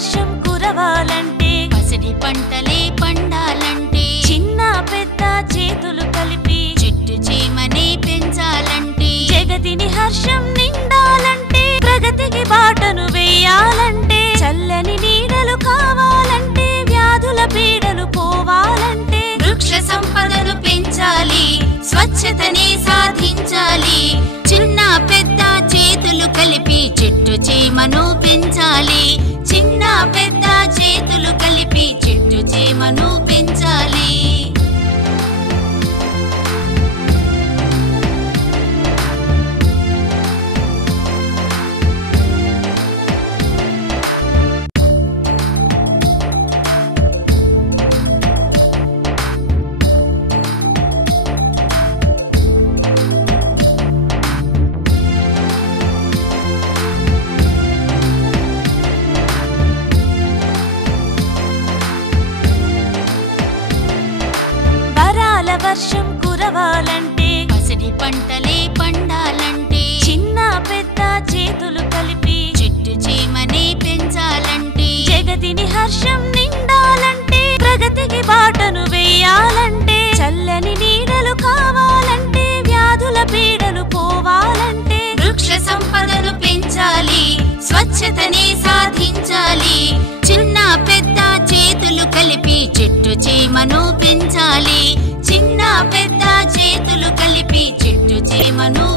వర్షం కురవాలంటే పసిడి పంటలే పండాలంటే చిన్న పెద్ద చేతులు కలిపి చెట్టు చేమనే పెంచాలంటే జగతిని హర్షం నిండాలంటే ప్రగతికి బాటను వేయాలంటే చల్లని నీడలు కావాలంటే వ్యాధుల పీడలు పోవాలంటే వృక్ష సంపదను పెంచాలి స్వచ్ఛతనే సాధించాలి చిన్న పెద్ద చేతులు కలిపి చెట్టు చేమను పెంచాలి చిన్న పెద్ద చేతులు కలిపి చెట్టు చేమను పెంచాలి వర్షం కురవాలంటే పసిడి పంటలే పండాలంటే చిన్న పెద్ద చేతులు కలిపి చెట్టు చేమనే పెంచాలంటే జగతిని హర్షం నిండాలంటే ప్రగతికి బాటను వేయాలంటే చల్లని నీడలు కావాలంటే వ్యాధుల పీడలు పోవాలంటే వృక్ష సంపదను పెంచాలి స్వచ్ఛతనే సాధించాలి చిన్న పెద్ద చేతులు కలిపి చెట్టు చేమను పెంచాలి చిన్న పెద్ద చేతులు కలిపి చెట్టు చేమను